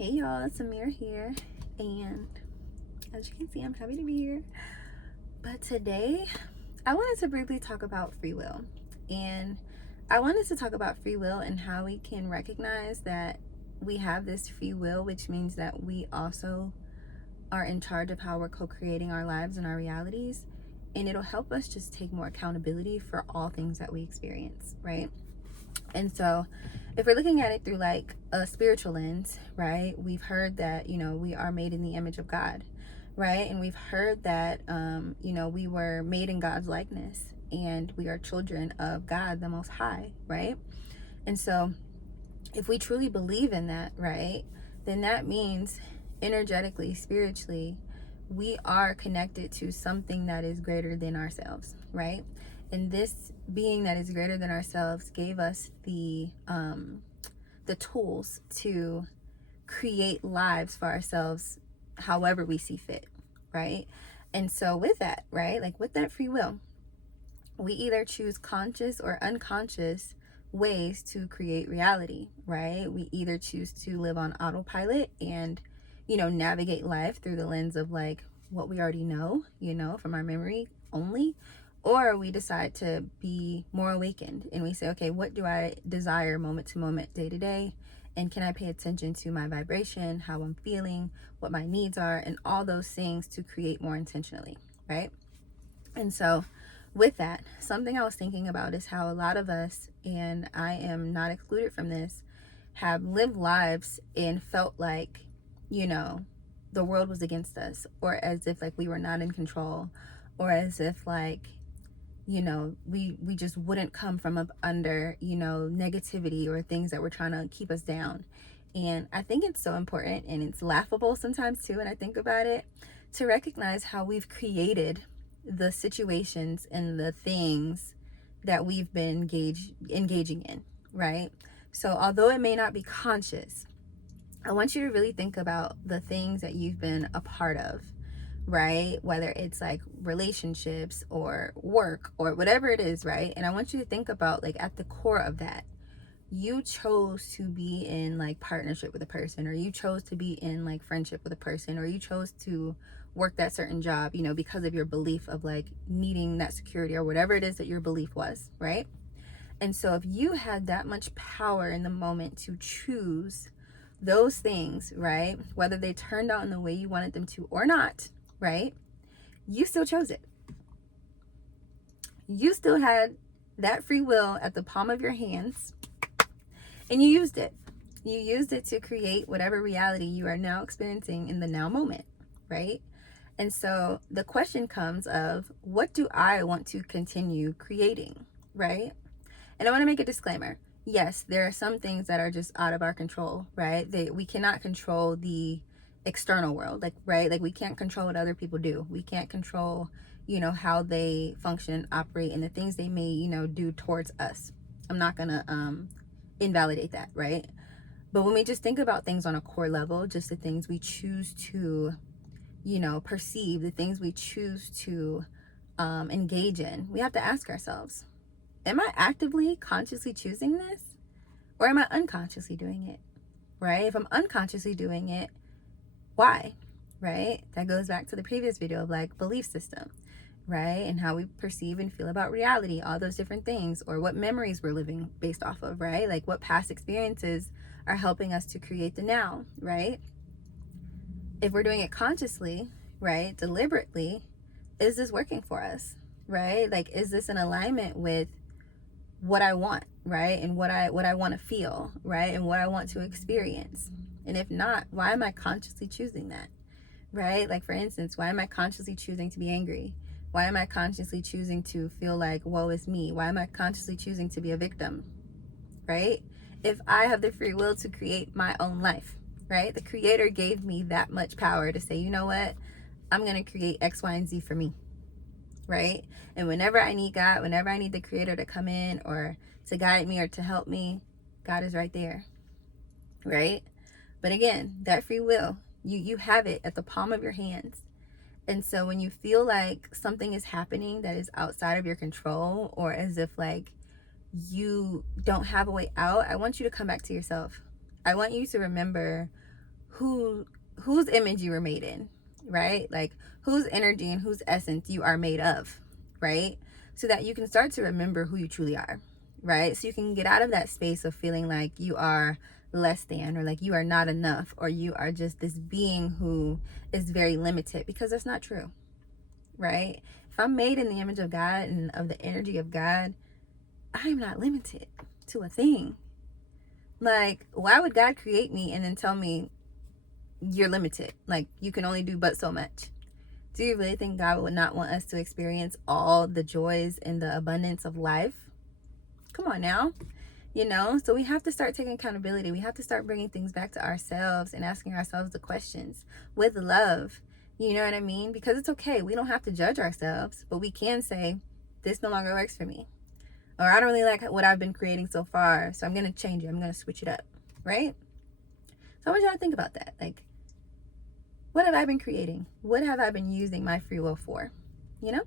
Hey y'all, it's Amir here, and as you can see, I'm happy to be here. But today, I wanted to briefly talk about free will, and I wanted to talk about free will and how we can recognize that we have this free will, which means that we also are in charge of how we're co-creating our lives and our realities, and it'll help us just take more accountability for all things that we experience, right? And so, if we're looking at it through like a spiritual lens, right, we've heard that, we are made in the image of God, right? And we've heard that, we were made in God's likeness and we are children of God, the Most High, right? And so, if we truly believe in that, right, then that means energetically, spiritually, we are connected to something that is greater than ourselves, right? And this being that is greater than ourselves gave us the tools to create lives for ourselves however we see fit, right? And so with that, right, like with that free will, we either choose conscious or unconscious ways to create reality, right? We either choose to live on autopilot and, navigate life through the lens of like what we already know, from our memory only, or we decide to be more awakened and we say, okay, what do I desire moment to moment, day to day? And can I pay attention to my vibration, how I'm feeling, what my needs are, and all those things to create more intentionally, right? And so, with that, something I was thinking about is how a lot of us, and I am not excluded from this, have lived lives and felt like, the world was against us, or as if like we were not in control, or as if like, we just wouldn't come from up under, negativity or things that were trying to keep us down. And I think it's so important, and it's laughable sometimes too when I think about it, to recognize how we've created the situations and the things that we've been engaging in, right? So although it may not be conscious, I want you to really think about the things that you've been a part of, right? Whether it's like relationships or work or whatever it is, right? And I want you to think about like at the core of that, you chose to be in like partnership with a person, or you chose to be in like friendship with a person, or you chose to work that certain job, because of your belief of like needing that security or whatever it is that your belief was, right? And so if you had that much power in the moment to choose those things, right, whether they turned out in the way you wanted them to or not, right, you still chose it. You still had that free will at the palm of your hands, and you used it. You used it to create whatever reality you are now experiencing in the now moment, right? And so the question comes of, what do I want to continue creating, right? And I want to make a disclaimer. Yes, there are some things that are just out of our control, right? We cannot control the external world, like, right? Like we can't control what other people do. We can't control, how they function, operate, and the things they may, do towards us. I'm not gonna invalidate that, right? But when we just think about things on a core level, just the things we choose to, perceive, the things we choose to engage in, we have to ask ourselves, am I actively, consciously choosing this? Or am I unconsciously doing it? Right? If I'm unconsciously doing it, why? Right? That goes back to the previous video of like belief system, right? And how we perceive and feel about reality, all those different things, or what memories we're living based off of, right? Like what past experiences are helping us to create the now, right? If we're doing it consciously, right, deliberately, is this working for us, right? Like, is this in alignment with what I want, right? And what I want to feel, right? And what I want to experience. And if not, why am I consciously choosing that? Right? Like for instance, why am I consciously choosing to be angry? Why am I consciously choosing to feel like woe is me? Why am I consciously choosing to be a victim? Right? If I have the free will to create my own life, right? The creator gave me that much power to say, you know what? I'm going to create X, Y, and Z for me. Right? And whenever I need God, whenever I need the creator to come in or to guide me or to help me, God is right there. Right? But again, that free will, you have it at the palm of your hands. And so when you feel like something is happening that is outside of your control, or as if like you don't have a way out, I want you to come back to yourself. I want you to remember whose image you were made in, right? Like whose energy and whose essence you are made of, right? So that you can start to remember who you truly are, right? So you can get out of that space of feeling like you are less than, or like you are not enough, or you are just this being who is very limited, because that's not true, right? If I'm made in the image of God and of the energy of God, I am not limited to a thing. Like, why would God create me and then tell me you're limited? Like, you can only do but so much. Do you really think God would not want us to experience all the joys and the abundance of life? Come on now. You know, so we have to start taking accountability. We have to start bringing things back to ourselves and asking ourselves the questions with love. You know what I mean? Because it's okay. We don't have to judge ourselves, but we can say, this no longer works for me. Or I don't really like what I've been creating so far, so I'm going to change it. I'm going to switch it up, right? So I want y'all to think about that. Like, what have I been creating? What have I been using my free will for? You know?